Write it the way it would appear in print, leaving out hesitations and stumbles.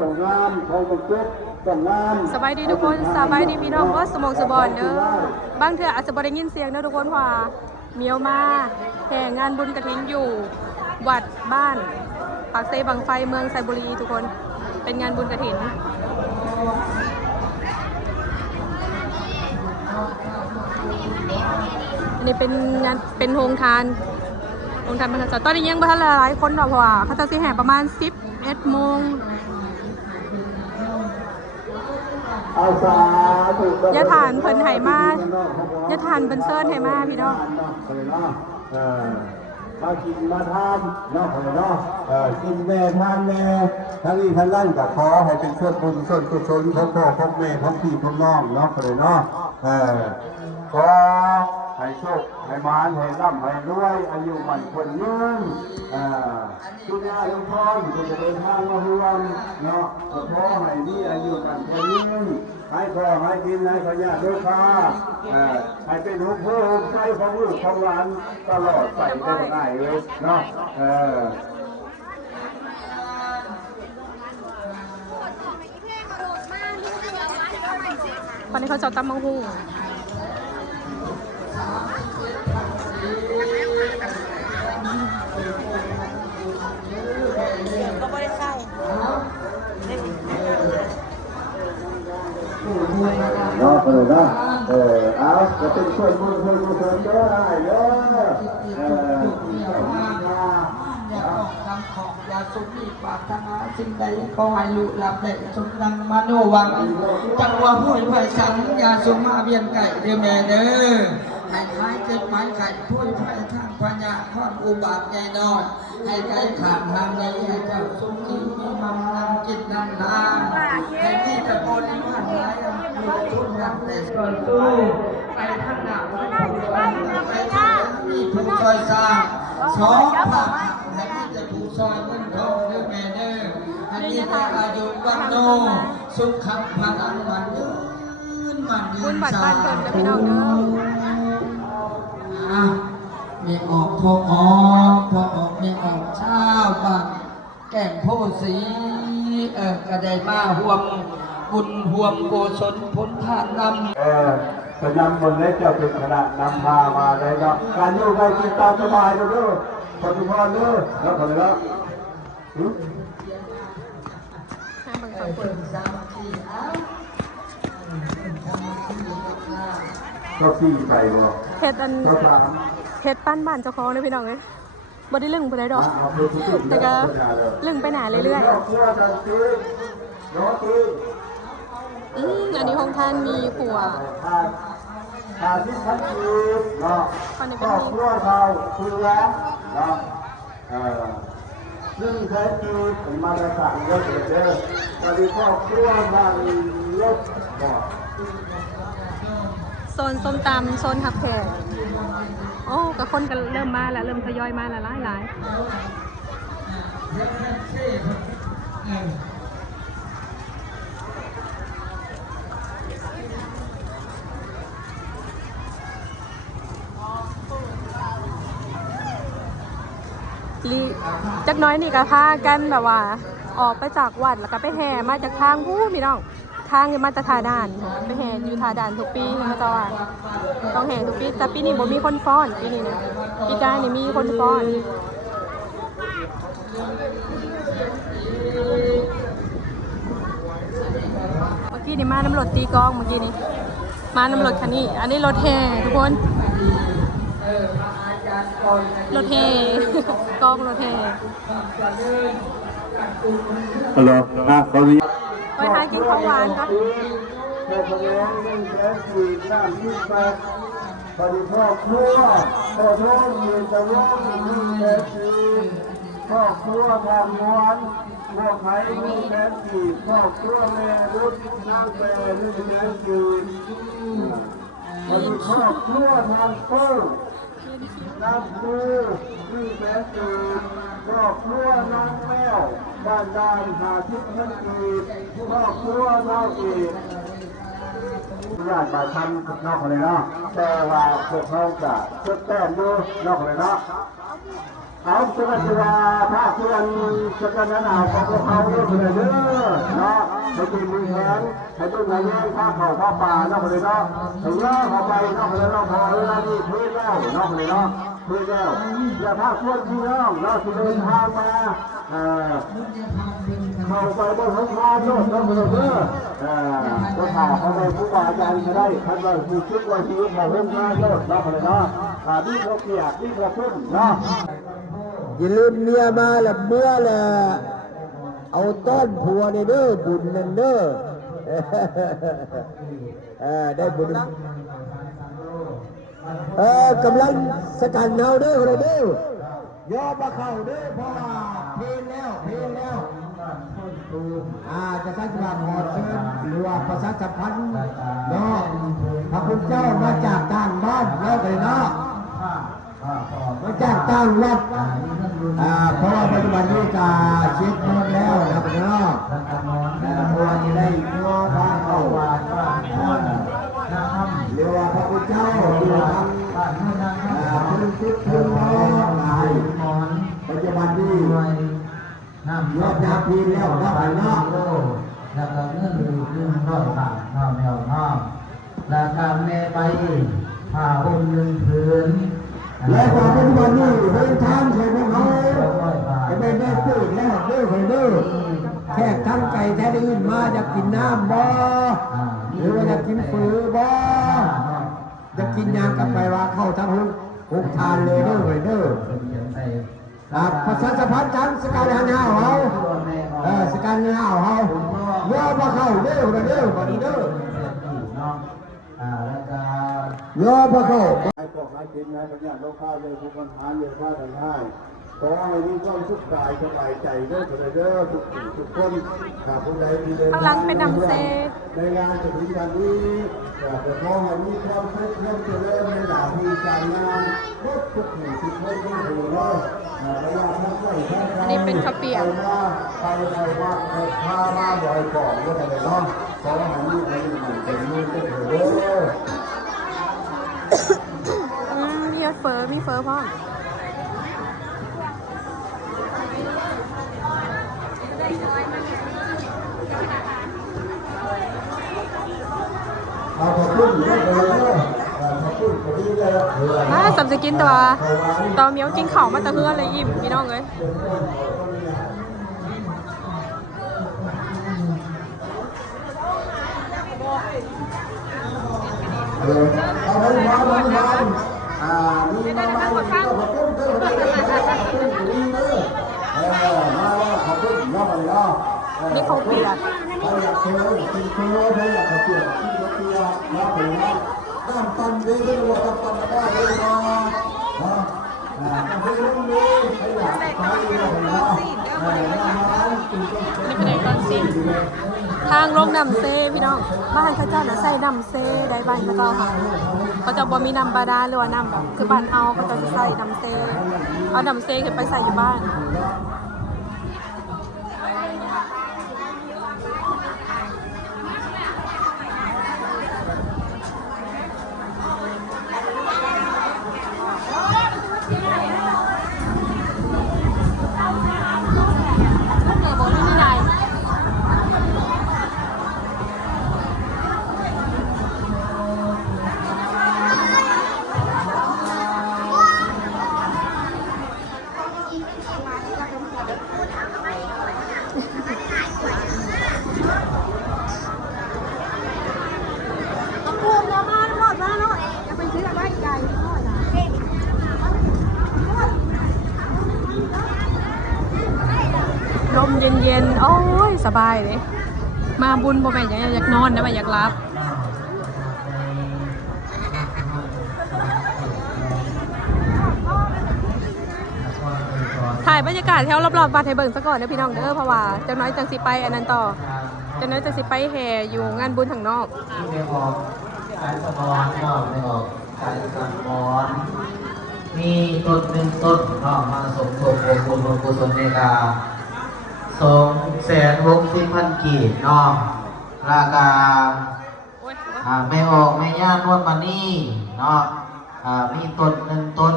ต้องงามทองต้องเจ็บต้องงามสบายดีทุกคนสบายดีพี่น้องว่าสมองสบอนเด้อบางเถื่ออาจจะบ่ได้ยินเสียงเด้อทุกคนว่าเมียวมาแห่งานบุญกฐินอยู่วัดบ้านปากเซบังไฟเมืองไซบุรีทุกคนเป็นงานบุญกฐินอันนี้เป็นงานเป็นโรงทานบรรทัดตอนนี้ยังบ่ทันหลายคนหรอกเพราะว่าเขาจะสิแห่ประมาณ11 โมงยาฐานเพิ่นไหมายาฐานเพิ่นเซิร์นไหมาพี่น้องมากินมาทานเนาะเนาะกินแม่ทานแม่ทั้งนี้ทั้งนั้นก็ขอให้เป็นส่วนบุญส่วนกุศลของพ่อของแม่ของพี่ของน้องเนาะเนาะขอให้โชคให้มานให้ร่ำให้รวยอายุมันคนยืนทุกอย่างทุกคนจะเดินทางมาร่วมเนาะขอให้ดีอายุมันคนยืนให้ขอให้กินให้ขยันด้วยค่ะให้เป็นหูผู้ใจของลูกของหลานตลอดไปได้ง่ายเลยเนาะตอนนี้เขาจะตำมังหูก็ไม่ได้เข้าเนาะเลยนะเอาจะเป็นช่วยมือช่วยมือเสริมได้เด้ออย่าสุขีปรารถนาสิ่งใดขอให้ลูกหลับได้สมดังมโนหวังจังหวะผู้ไผ่สังยาสุมาเวียนไก่เดือแม่เด้อให้หายเจ็บหายไข่ผู้ไผ่ทางปัญญาข้อนอุบาทใหญ่นอนให้ไก่ขาดทางนี้ให้เจ้าสุขีมีมังนำจิตนำทางให้ที่ตะโกนในผ่านร้ายลูกทุนรักแต่ส่วนสู้ไปข้างหน้าไปข้างหน้ามีผู้คอยสร้างสองภาคให้ที่จะผู้ซอยเงินทองเด้อแม่เด้ออันนี้แต่อายุวันโนสุขขังพลังมันยืนมันยืนสามีออกพอออกมีออกเช้าบ้านแก่งโพสีกระไดมาห่วมบุญห่วมโกศลพ้นทานนำจะนำคนเล็กจะเป็นคณะนำพามาเลยครับการอยู่ไปกินตามสบายเลยด้วยขอบคุณพ่อด้วยแล้วขอบคุณครับก็สี่ไปบ่เฮ็ดเฮ็ดปั้นบ้านเจ้าของเลยพี่น้องเลยบ่ได้ลึงบ่ได้ดอกแต่ก็ลึงไปหนาเรื่อยๆอันนี้ของท่านมีผัวที่ท่านคือเนาะครอบครัวเราคือแล้วเนาะซึ่งแท้จริงผมมาได้สั่งเยอะเลยเด้อตอนนี้ครอบครัวเราลดบอกโซนส้มตำโซนหับแขกโอ้ก็คนกันเริ่มมาแล้วเริ่มทยอยมาแล้วหลายจักน้อยนี่ก็พากันแบบว่าออกไปจากวัดแล้วก็ไปแห่มาจากทางผู้พี่น้องทางมาจากทาด่านไปแห่อยู่ทาด่านทุกปีเขาจะว่าต้องแห่ทุกปีแต่ปีนี้บ่มีคนฟ้อนปีนี้นะปีกายนี่มีคนฟ้อนเมื่อกี้นี่มาน้ำรถตีกองเมื่อกี้นี้มาน้ำรถคันนี้อันนี้รถแห่ทุกคนรถแห่กองรถแห่ฮัลโหลเขาดีไปหากินของหวานครับปฏิพ่อครัวพ่อโทษมีจะร้องมีแค่คือพ่อครัวทำม้วนพ่อไข่มีแค่สี่พ่อครัวแม่รุ่นนางแปรรุ่นแค่คือปฏิพ่อครัวทำโป้น้ำปูมีแค่คือพ่อครัวน้องแมวบ้านดานหาทิพย์นั่นคือพ่อครัวเล่าอีกญาติมาทำนอกเลยเนาะแต่ว่าพวกเขาจะเชื่อแต้มดูนอกเลยเนาะเอาจะกันว่าถ้าเพื่อนจะกันนั้นเอาของพวกเขาด้วยเลยเด้อ กินมือแข็งให้ต้นไม้แย่ข้าเขาข้าป่านอกเลยเนาะให้ย่อเข้าไปนอกเลยเนาะพอเวลานี้พื้นแล้วนอกเลยเนาะพื้นแล้วอย่าพาควรที่น้องเราจะเดินทางมาเข้าไปบนห้องน้ำโน่นนอกเลยเด้อก็ถามเขาไปผู้บาอาจารย์ก็ได้ท่านว่าผู้คิดว่าชีวิตของเรื่องน้ำโน่นนอกเลยเนาะนี่เขาเกียรตินี่เขาขึ้นเนาะอย่าลืมเมียมาละเมื่อละเอาต้นผัวในเด้อบุญนั่นเด้อได้บุญกำลังสกัดเงาเด้อเราเด้อย่อมาเข้าเด้อเพราะว่าเพลแล้วจะสร้างความหอดเชิญหรือว่าประชาสัมพันธ์เนาะพระคุณเจ้ามาจากต่างบ้านแล้วไปเนาะมาจากต่างวัดเพราะว่าปัจจุบันนี้ก็เช็คนอนแล้วนะพี่น้องเพราะว่าจะได้งัวบ้านเข้าบ้านเรียกว่าพระคุณเจ้าอยู่ทางพื้นที่พื้นน้องปัจจุบันนี้ยอดยาพีแล้วนะพี่น้องแล้วก็เงิน100 บาทน้องแมวน้องแล้วก็แม่ไปผ้าห่ม1 ผืนและความเป็นวันนี้เดินทางใส่พวกเขาจะเป็นได้พูดแล้วเด้อเด้อแค่ทั้งไก่แท้ได้ยินมาจะกินน้ำบ่หรือว่าจะกินฝือบ่จะกินยางกับไปว่าเข้าทั้งหุบทานเลยเด้อเด้อภาษาสะพานจันทร์สกัดหันหาเขาสกัดหันหาเขาเมื่อมาเข้าเด้อเด้อวันนี้เด้อยอพระเข้าไอ้พวกนายกินนายปัญญาโลกาเลยผู้คนหาเลยฆ่ากันให้ขอให้มีความสุขกายสบายใจเด้อเด้อทุกคนถ้าคนใดมีเดินทางในงานจะถึงกันนี้แต่ขอให้มีความสุขความเจริญในหน้าที่การงานทุกคนทุกคนที่อยู่เนาะอันนี้เป็นข้าวเปียกไปมาพามาบ่อยก่อนก็ได้เนาะขอให้มีคนอยู่เป็นมือเป็นเด้อมีเฟอร์พ่อสับสกินตัวเมียวกินเข่ามาตะเฮือเลยอิ่มพี่น้องเลยนี่เขาเปียกนี่เป็นต้นซีทางลงน้ำเซพี่น้องบ้านเขาเจ้าน่ะใส่น้ำเซได้บ้านเขาเจ้าค่ะเขาจะบ่มีน้ำบาดาลหรือว่าน้ำแบบคือบ้านเอาเขาจะใส่น้ำเซเอาน้ำเซขึ้นไปใส่อยู่บ้านลมเย็นๆโอ้ยสบายเลยมาบุญบ่แม่นอยากนอนนะไม่อยากรับถ่ายบรรยากาศแถวรอบๆวัดให้เบิ่งซะก่อนนะพี่น้องเด้อเพราะว่าเจ้าน้อยจังสิไปอันนั้นต่อเจ้าน้อยจังสิไปแห่อยู่งานบุญทางนอกไม่ออกการสมอนไม่ออกการสมอนมีต้น1 ต้นมาสมทบบุญกุศลในกา260,000 กีบราคาไม่ออกไม่ย่านวดมานี่มีต้น1 ต้น